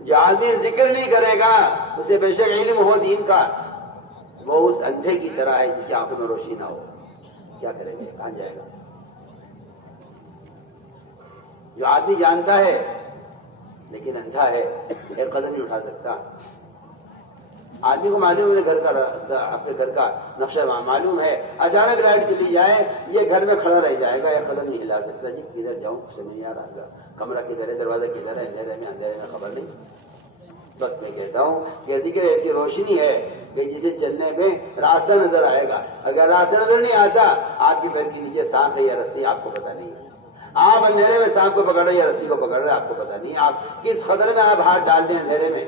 جو آدمی ذکر نہیں کرے گا اسے بے شک علم ہو دین کا، وہ اس اندھے کی طرح ہے جس کی آنکھوں میں روشنی نہ ہو، کیا کرے گا، کہاں جائے گا؟ جو آدمی جانتا ہے لیکن اندھا ہے، ایک قدم نہیں اٹھا سکتا۔ آدمی کو معلوم ہے اپنے گھر کا نقشہ معلوم ہے، اچانک لائٹ چلی جائے یہ گھر میں کھڑا رہ جائے گا، ایک قدم نہیں ہلا سکتا، جی کدھر جاؤں سمجھ نہیں آ رہا، کمرہ کدھر ہے، دروازہ کدھر ہے، اندھیرے میں خبر نہیں۔ بس میں کہتا ہوں کہ ذکر ایسی روشنی ہے کہ جسے چلنے میں راستہ نظر آئے گا، اگر راستہ نظر نہیں آتا آپ کے پیر کے نیچے سانپ ہے یا رسی آپ کو پتہ نہیں ہے، آپ اندھیرے میں سانپ کو پکڑ رہے یا رسی کو پکڑ رہے آپ کو پتہ نہیں ہے، آپ کس خطرے میں آپ ہاتھ ڈال دیں اندھیرے میں۔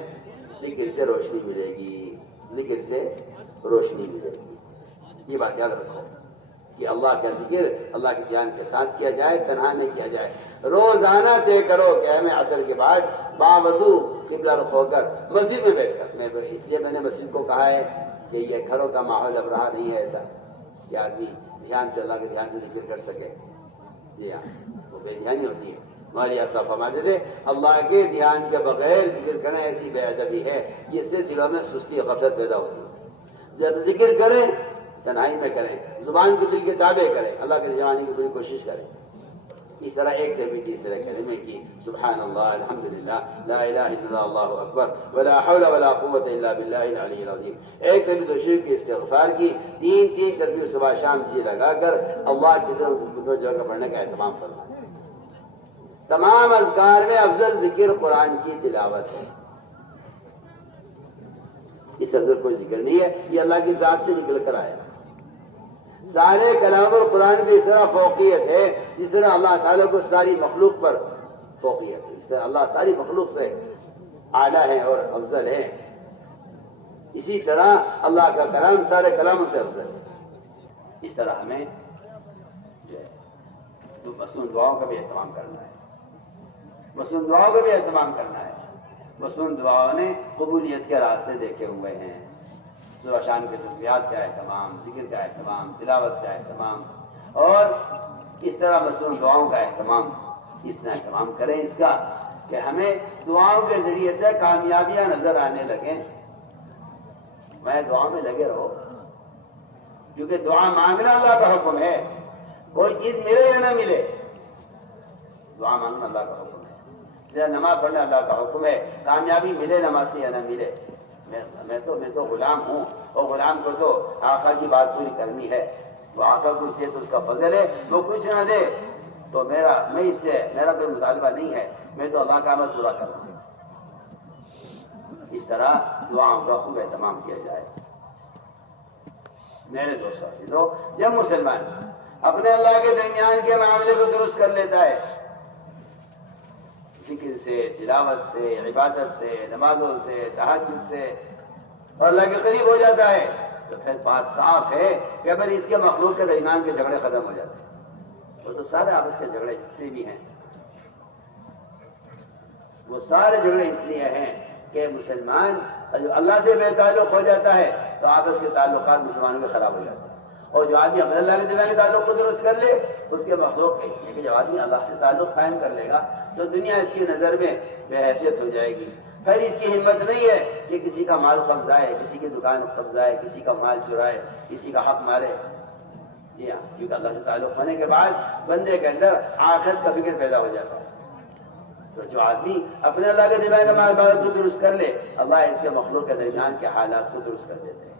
ذکر سے روشنی ملے گی، ذکر سے روشنی ملے گی، یہ بات یاد رکھو کہ اللہ کا ذکر اللہ کے دھیان کے ساتھ کیا جائے، تنہا میں کیا جائے۔ روزانہ طے کرو کہ میں عصر کے بعد باوضو قبلہ رخ ہو کر مسجد میں بیٹھ کر، اس لیے میں نے مسجد کو کہا ہے کہ یہ گھروں کا ماحول اب رہا نہیں ہے ایسا کہ آدمی دھیان سے اللہ کے دھیان سے ذکر کر سکے، جی ہاں وہ بے دھیانی ہوتی ہے۔ مولانا صاحب فرماتے تھے اللہ کے دھیان کے بغیر ذکر کرنا ایسی بے ادبی ہے جس سے دلوں میں سستی غفلت پیدا ہوتی ہے۔ جب ذکر کریں تنہائی میں کریں، زبان کو دل کے تابع کریں، اللہ کے جمانے کی پوری کوشش کریں۔ اس طرح ایک کلمے تیسرے کلمے کی سبحان اللہ الحمدللہ لا الہ الا اللہ اللہ اکبر ولا حول ولا قوت الا باللہ العلی العظیم، ایک کلمہ توحید کی استغفار کی، تین تسبیح صبح شام جی لگا کر اللہ کی طرف متوجہ کر پڑھنے کا اہتمام فرمائیں۔ تمام اذکار میں افضل ذکر قرآن کی تلاوت ہے، اس سے افضل کوئی ذکر نہیں ہے، یہ اللہ کی ذات سے نکل کر آیا۔ سارے کلام القرآن کی اس طرح فوقیت ہے جس طرح اللہ تعالیٰ کو ساری مخلوق پر فوقیت ہے، اس طرح اللہ ساری مخلوق سے اعلیٰ ہے اور افضل ہے، اسی طرح اللہ کا کلام سارے کلاموں سے افضل ہے۔ اس طرح ہمیں مصنون دعاؤں کا بھی اہتمام کرنا ہے، مصنون دعاؤں کا بھی اہتمام کرنا ہے۔ مصنون دعاؤں نے قبولیت کے راستے دیکھے ہوئے ہیں، صبح شام کے تسبیحات کا اہتمام، ذکر کا اہتمام، تلاوت کا اہتمام، اور اس طرح مصنون دعاؤں کا اہتمام، اہتمام کریں اس کا کہ ہمیں دعاؤں کے ذریعے سے کامیابیاں نظر آنے لگیں۔ میں دعاؤں میں لگے رہو، کیونکہ دعا مانگنا اللہ کا حکم ہے، کوئی چیز ملے یا نہ ملے دعا مانگنا اللہ کا حکم ہے، نماز پڑھنا اللہ کا حکم ہے، کامیابی ملے نماز سے یا نہ ملے۔ میں تو غلام ہوں، اور غلام کو تو آقا کی بات پوری کرنی ہے، وہ آقا کو سے تو اس کا فضل ہے، وہ کچھ نہ دے تو میں اس سے میرا کوئی مطالبہ نہیں ہے، میں تو اللہ کا عمل پورا کر رہا ہوں۔ اس طرح دعاؤں کا خوب اہتمام کیا جائے۔ میرے دوستوں، جب مسلمان اپنے اللہ کے درمیان کے معاملے کو درست کر لیتا ہے، ذکر سے، تلاوت سے، عبادت سے، نمازوں سے، تہجد سے، اور اللہ کے قریب ہو جاتا ہے، تو پھر بات صاف ہے کہ اگر اس کے مخلوق کے درمیان کے جھگڑے ختم ہو جاتے ہیں۔ وہ تو سارے آپس کے جھگڑے جتنے بھی ہیں، وہ سارے جھگڑے اس لیے ہیں کہ مسلمان جو اللہ سے بے تعلق ہو جاتا ہے تو آپس کے تعلقات مسلمانوں کے خراب ہو جاتے ہیں، اور جو آدمی اپنے اللہ کے درمیان کے تعلق کو درست کر لے اس کے مخلوق کے لیے کہ جب آدمی اللہ سے تعلق قائم کر لے گا تو دنیا اس کی نظر میں بے حیثیت ہو جائے گی، پھر اس کی ہمت نہیں ہے کہ کسی کا مال قبضائے، کسی کی دکان قبضائے، کسی کا مال چرائے، کسی کا حق مارے۔ جی ہاں، کیونکہ اللہ سے تعلق ہونے کے بعد بندے کے اندر آخرت کا فکر پیدا ہو جاتا ہے۔ تو جو آدمی اپنے اللہ کے درمیان کے معاملات کو درست کر لے، اللہ اس کے مخلوق کے درمیان کے حالات کو درست کر دیتے ہیں۔